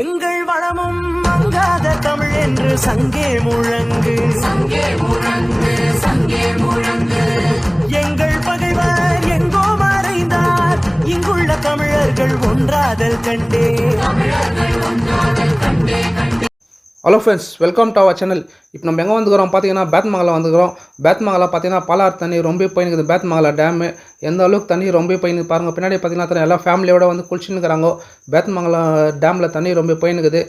எங்கள் வளமும் மங்காத தமிழ் என்று சங்கே முழங்கு, சங்கே முழங்கு, சங்கே முழங்கு. எங்கள் பகைவர் எங்கோ மறைந்தார், இங்குள்ள தமிழர்கள் ஒன்றாதல் கண்டே, தமிழர்கள் ஒன்றாதல் கண்டே கண்டே. Hello friends, welcome to our channel. இப்போ நம்ம எங்கே வந்துக்கிறோம் பார்த்தீங்கன்னா பேத்மங்கலம் வந்துக்கிறோம். பேத்மங்கலம் பார்த்தீங்கன்னா பாலாறு தண்ணி ரொம்ப போயினுக்குது. பேத்மங்கலம் டேமு எந்த அளவுக்கு தண்ணி ரொம்ப போயினுக்கு பாருங்கள். பின்னாடி பார்த்தீங்கன்னா எல்லா ஃபேமிலியோடு வந்து குளிச்சுன்னுக்கிறாங்க. பேத்மங்கலம் டேமில் தண்ணி ரொம்ப போயினுக்குது.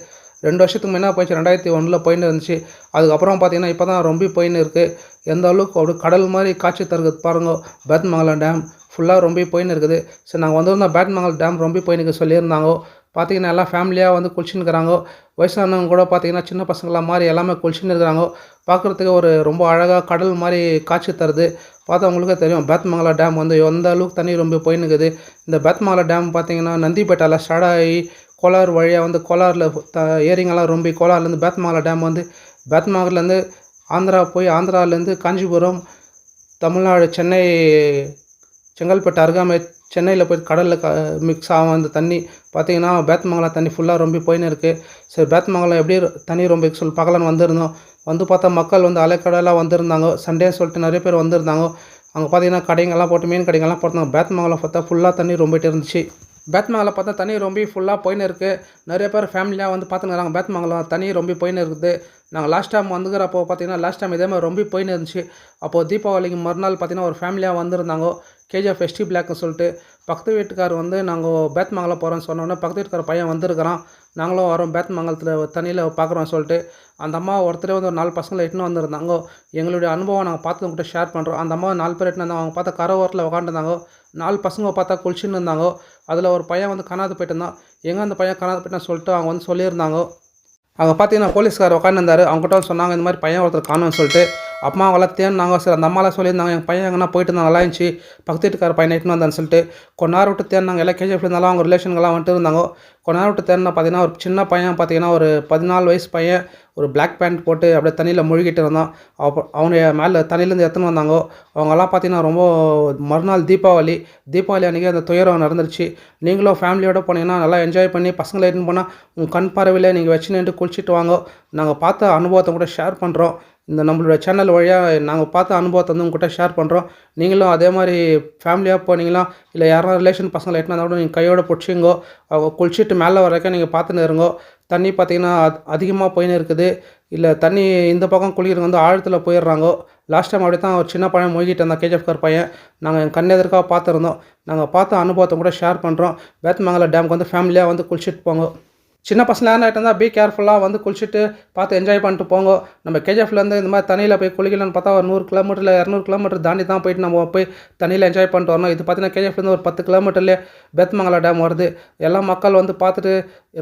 2 வருஷத்துக்கு முன்னே போயிடுச்சு, 2001 போயின்னு இருந்துச்சு. அதுக்கப்புறம் பார்த்தீங்கன்னா இப்போ தான் ரொம்ப போயின்னு இருக்குது. எந்த அளவுக்கு அப்படி கடல் மாதிரி காட்சி தருகிறது பாருங்கள். பேத்மங்கலம் டேம் ஃபுல்லாக ரொம்ப போயின்னு இருக்குது. சரி, நாங்கள் வந்திருந்தோம். பேத்மங்கலம் டேம் ரொம்ப போயினுக்கு சொல்லியிருந்தாங்க. பார்த்தீங்கன்னா எல்லாம் ஃபேமிலியாக வந்து குளிச்சுன்னு இருக்கிறாங்க. வயசானவங்க கூட பார்த்தீங்கன்னா சின்ன பசங்களாம் மாதிரி எல்லாமே குளிச்சுன்னு இருக்கிறாங்க. பார்க்குறதுக்கு ஒரு ரொம்ப அழகாக கடல் மாதிரி காட்சி தருது. பார்த்தா உங்களுக்கே தெரியும் பேத்மங்கலம் டேம் வந்து எந்த அளவுக்கு தண்ணி ரொம்ப போயினுக்குது. இந்த பேத்மங்கலம் டேம் பார்த்தீங்கன்னா நந்திப்பேட்டாவில் ஸ்டார்ட் ஆகி கோலார் வழியாக வந்து கோலாரில் ஏரிங்கெல்லாம் ரொம்ப கோலார்லேருந்து பேத்மங்கலம் டேம் வந்து பேத்மங்கலேருந்து ஆந்திரா போய் ஆந்திராவிலேருந்து காஞ்சிபுரம், தமிழ்நாடு, சென்னை, செங்கல்பட்டு அருகாமை சென்னையில் போய் கடலில் மிக்ஸ் ஆகும். அந்த தண்ணி பார்த்திங்கன்னா பேத்மங்கலம் தண்ணி ஃபுல்லாக ரொம்ப போயின்னு இருக்குது. சரி, பேத்மங்கலம் எப்படி தண்ணி ரொம்ப சொல்லி பார்க்கலான்னு வந்திருந்தோம். வந்து பார்த்தா மக்கள் வந்து அலைக்கடலாக வந்திருந்தாங்க. சண்டேன்னு சொல்லிட்டு நிறைய பேர் வந்திருந்தாங்க. அங்கே பார்த்தீங்கன்னா கடைங்கள்லாம் போட்டு மீன் கடைங்கள்லாம் போட்டிருந்தாங்க. பேத்மங்கலம் பார்த்தா ஃபுல்லாக தண்ணி ரொம்பிட்டு இருந்துச்சு. பேத்மங்கலம் பார்த்தா தண்ணி ரொம்ப ஃபுல்லாக போயின்னு இருக்குது. நிறைய பேர் ஃபேமிலியாக வந்து பார்த்துக்கிறாங்க. பேத்மங்கலம் தண்ணி ரொம்ப போயின்னு இருக்குது. நாங்கள் லாஸ்ட் டைம் வந்துக்கிறப்போ பார்த்தீங்கன்னா லாஸ்ட் டைம் இதே மாதிரி ரொம்ப போயின்னு இருந்துச்சு. அப்போது தீபாவளிக்கு மறுநாள் பார்த்தீங்கன்னா ஒரு ஃபேமிலியாக வந்திருந்தாங்க. கேஜிஎஃப் எஸ்டி பிளாக்னு சொல்லிட்டு பக்கத்து வீட்டுக்கார் வந்து நாங்கள் பேத்மங்கலம் போகிறோன்னு சொன்னோன்னே பக்கத்து வீட்டுக்கார பையன் வந்திருக்கிறான். நாங்களும் வரோம் பேத்மங்கலத்தில் தண்ணியில் பார்க்குறோம் சொல்லிட்டு அந்த அம்மா ஒருத்தரே வந்து ஒரு 4 பசங்களை எட்டுன்னு வந்திருந்தாங்க. எங்களுடைய அனுபவம் நாங்கள் பார்த்தவங்ககிட்ட ஷேர் பண்ணுறோம். அந்த அம்மா 4 பேர் எட்டுன்னு வந்தாங்க. அவங்க பார்த்தா கரை ஓரத்தில் உட்காந்துருந்தாங்க. 4 பசங்க பார்த்தா குளிச்சுன்னு இருந்தாங்க. அதில் ஒரு பையன் வந்து காணாது போயிட்டு இருந்தான். எங்கே அந்த பையன் காணாது போயிட்டான்னு சொல்லிட்டு அவங்க வந்து சொல்லியிருந்தாங்க. அங்கே பார்த்தீங்கன்னா போலீஸ்கார் உட்காந்துருந்தார். அவங்ககிட்ட வந்து சொன்னாங்க இந்த மாதிரி பையன் ஒருத்தர் காணும்னு சொல்லிட்டு. அப்பா அவங்களாம் தேடினாங்க. சரி, அந்த அம்மாலாம் சொல்லியிருந்தாங்க எங்கள் பையன் எங்கன்னா போயிட்டு இருந்தால் நல்லா இருந்துச்சு, பக்கத்து வீட்டுக்கார பையன் எட்டுன்னு வந்தான்னு சொல்லிட்டு. கொஞ்ச நேரம் விட்டு தேடினாங்க. எல்லாம் கேஜிஎஃப்ல இருந்தாலும் அவங்க ரிலேஷன்கெல்லாம் வந்துட்டு இருந்தாங்க. கொஞ்ச நேரம் விட்டு தேடினா பார்த்தீங்கன்னா ஒரு சின்ன பையன் பார்த்தீங்கன்னா ஒரு 14 வயசு பையன் ஒரு பிளாக் பேண்ட் போட்டு அப்படியே தண்ணியில் முழுகிட்டு இருந்தான். அவனுடைய மேலே தண்ணியிலேருந்து எடுத்துன்னு வந்தாங்க. அவங்கெல்லாம் பார்த்தீங்கன்னா ரொம்ப மறுநாள் தீபாவளி அன்றைக்கி அந்த துயரம் நடந்துருச்சு. நீங்களும் ஃபேமிலியோடு போனீங்கன்னா நல்லா என்ஜாய் பண்ணி பசங்களை எடுத்துன்னு போனால் உங்கள் கண் பார்வையில் நீங்கள் வச்சு நின்று குளிச்சுட்டு வாங்க. நாங்கள் பார்த்த அனுபவத்தை கூட ஷேர் பண்ணுறோம். இந்த நம்மளோட சேனல் வழியாக நாங்கள் பார்த்த அனுபவத்தை வந்து உங்கள்கிட்ட ஷேர் பண்ணுறோம். நீங்களும் அதே மாதிரி ஃபேமிலியாக போனீங்களா இல்லை யாரும் ரிலேஷன் பசங்களை எட்டுனா கூட நீங்கள் கையோடு பிடிச்சிங்கோ. அவங்க குளிச்சுட்டு மேலே வரைக்கும் நீங்கள் பார்த்துன்னு இருங்கோ. தண்ணி பார்த்திங்கன்னா அதிகமாக போயின்னு இருக்குது. இல்லை தண்ணி இந்த பக்கம் குளிக்கிறவங்க வந்து ஆழத்தில் போயிடுறாங்க. லாஸ்ட் டைம் அப்படி தான் ஒரு சின்ன பையன் மூழ்கிட்டு இருந்தான். கேஜிஎஃப்கார் பையன் நாங்கள் என் கண் எதிர்க்காக பார்த்துருந்தோம். நாங்கள் பார்த்த அனுபவத்தை கூட ஷேர் பண்ணுறோம். பேத்மங்கலம் டேமுக்கு வந்து ஃபேமிலியாக வந்து குளிச்சுட்டு போங்க. சின்ன பசங்க யாராகிட்டு இருந்தால் பி கேர்ஃபுல்லாக வந்து குளிச்சுட்டு பார்த்து என்ஜாய் பண்ணிட்டு போங்க. நம்ம கேஜிஎஃப்லேருந்து இந்த மாதிரி தண்ணியில் போய் குளிக்கலான்னு பார்த்தா ஒரு 100 கிலோமீட்டர் 200 கிலோமீட்டர் தாண்டி தான் போயிட்டு நம்ம போய் தண்ணியில் என்ஜாய் பண்ணிட்டு வரணும். இது பார்த்தீங்கன்னா கேஜிஎஃப்லேருந்து ஒரு 10 கிலோமீட்டர்லேயே பேத்மங்கலம் டேம் வருது. எல்லா மக்கள் வந்து பார்த்துட்டு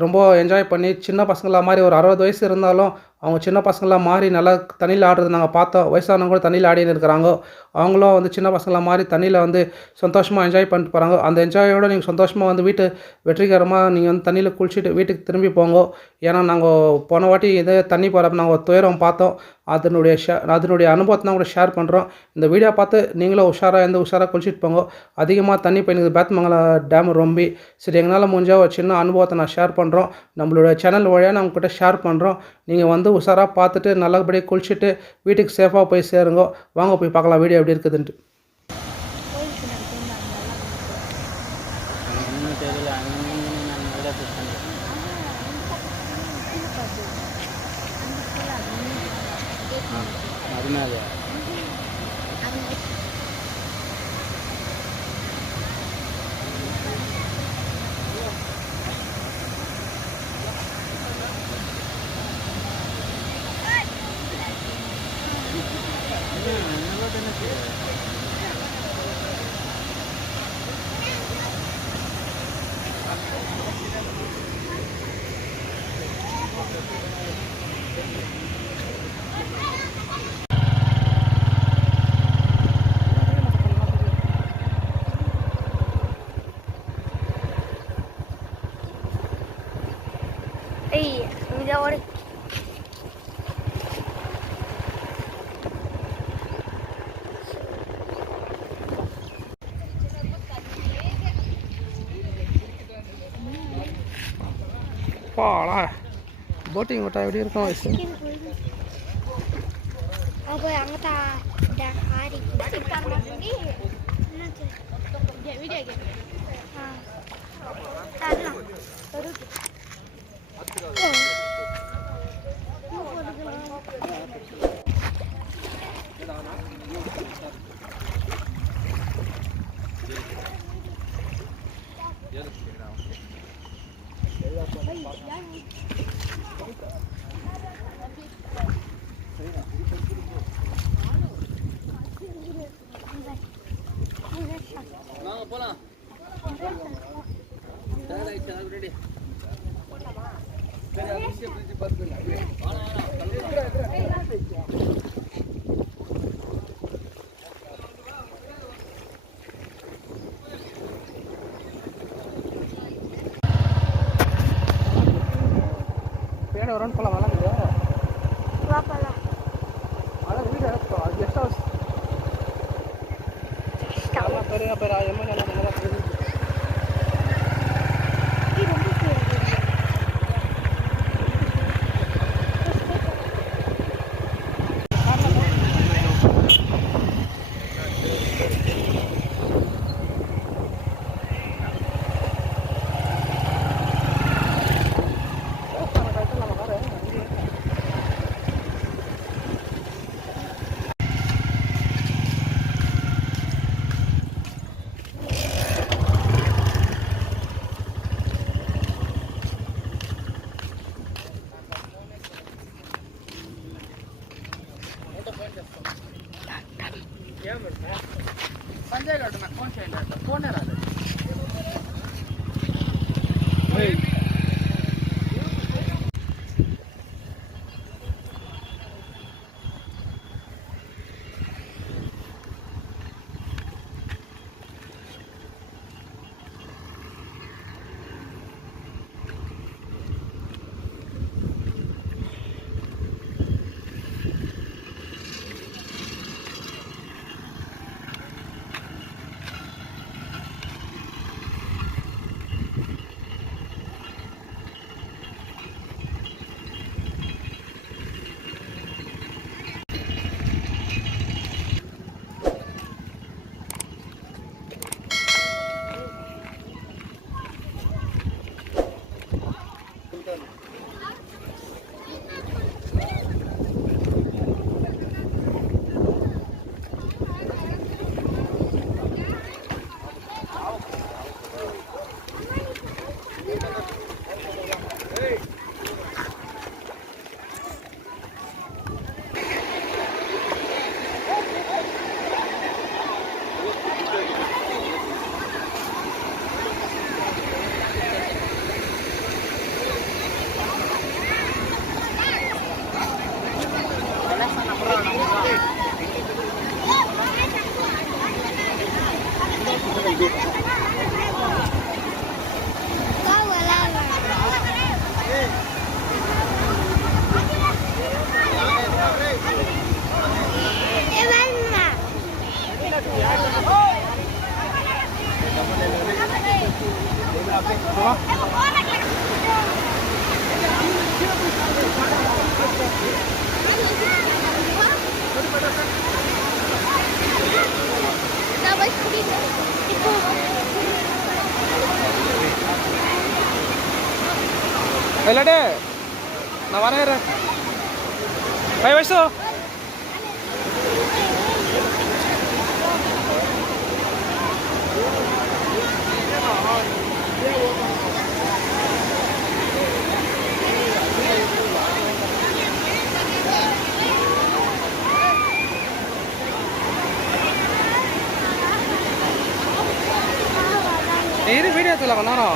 ரொம்ப என்ஜாய் பண்ணி சின்ன பசங்களாக மாதிரி ஒரு 60 வயசு இருந்தாலும் அவங்க சின்ன பசங்களாக மாறி நல்லா தண்ணியில் ஆடுறது நாங்கள் பார்த்தோம். வயசானவங்க கூட தண்ணியில் ஆடின்னு இருக்கிறாங்க. அவங்களும் வந்து சின்ன பசங்களாக மாறி தண்ணியில் வந்து சந்தோஷமாக என்ஜாய் பண்ணிட்டு போகிறாங்க. அந்த என்ஜாயோடு நீங்கள் சந்தோஷமாக வந்து வீட்டு வெற்றிகரமாக நீங்கள் வந்து தண்ணியில் குளிச்சுட்டு வீட்டுக்கு திரும்பி போங்க. ஏன்னா நாங்கள் போன வாட்டி இதே தண்ணி போகிறப்ப நாங்கள் ஒரு துயரம் பார்த்தோம். அதனுடைய அனுபவத்தை தான் கூட ஷேர் பண்ணுறோம். இந்த வீடியோ பார்த்து நீங்களும் உஷாராக குளிச்சுட்டு போங்க. அதிகமாக தண்ணி போயினுக்குது பேத்மங்கலம் டேம் ரொம்ப. சரி, எங்களால் முடிஞ்ச ஒரு சின்ன அனுபவத்தை நான் ஷேர் பண்ணுறோம். நம்மளோட சேனல் வழியாக நான் உங்கள்கிட்ட ஷேர் பண்ணுறோம். நீங்கள் வந்து உஷாராக பார்த்துட்டு நல்லபடியாக குளிச்சுட்டு வீட்டுக்கு சேஃபாக போய் சேருங்க. வாங்க போய் பார்க்கலாம் வீடியோ எப்படி இருக்குதுன்ட்டு. Ahora அப்பாடா போட்டிங் விட்டா எப்படி இருக்கும் வயசு அப்போ அங்கே தான் ஆரி வீடியோ கேம் தரலாம் வாங்க போலாம் ரெடி பேட வரணும் போகலாம் வளர்க்குது வாப்பலாம் அதான் வீடு கெஸ்ட் ஹவுஸ் எல்லாம் பெரிய பேர் எம்எல்ஏ எல்லாம் நல்லா தெரியுது ಸಂಜಯ್ ಗೌಡ ನಾ ಫೋನ್ చేయండి ఫోన్ రాదు వెళ్ళడే నా వరేరా పై వయసు ఇది వీడియో తీలకన్నారా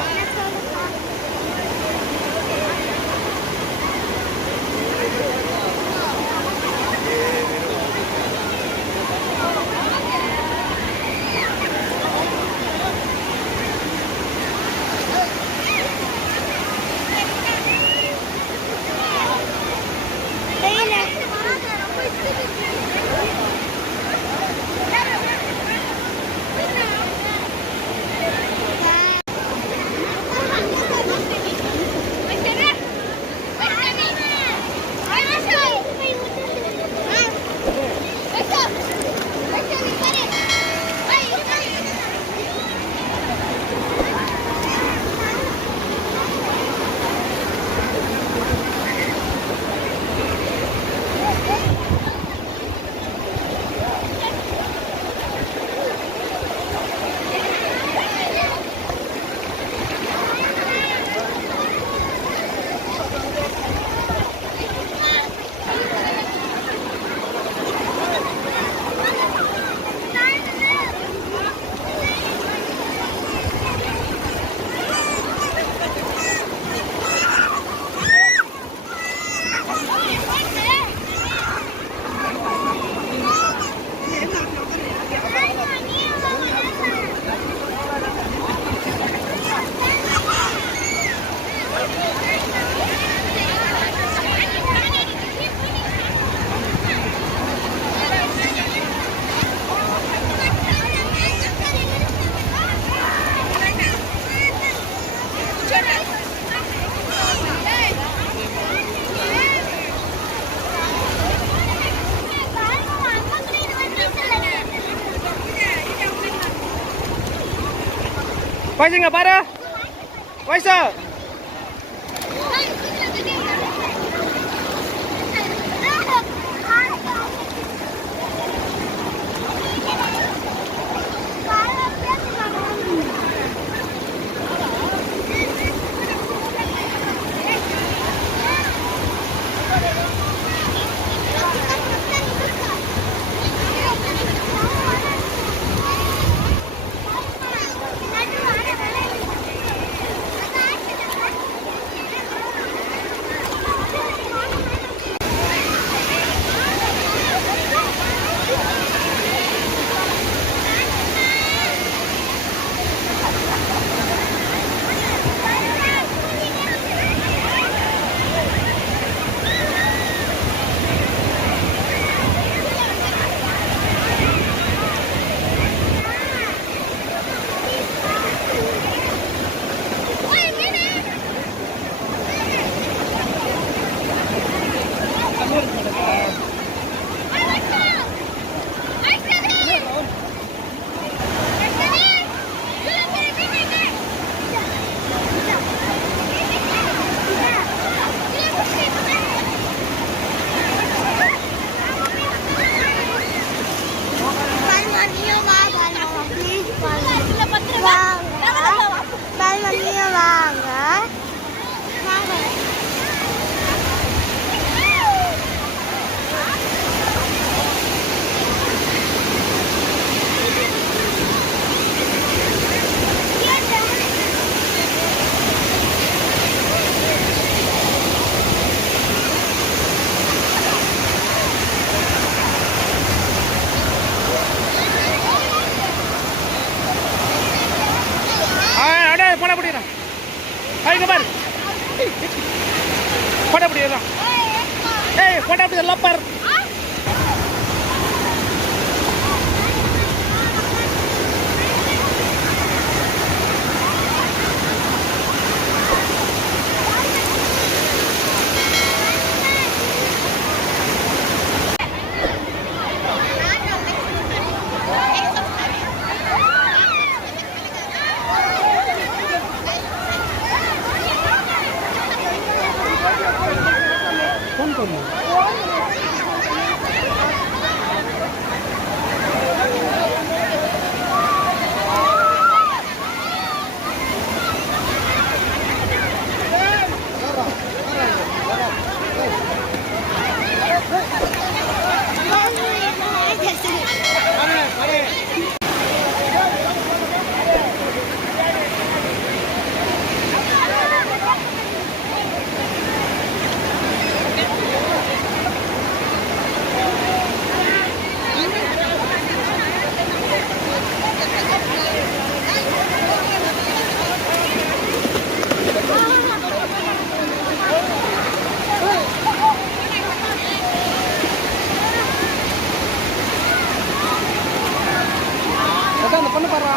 வயசுங்க பாரு வயசு போட முடியலாம் பாரு போட முடியலாம் ஏய் போட முடியல பாரு அந்த பொண்ணு பாடுறா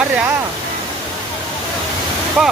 ஆடுறியா பா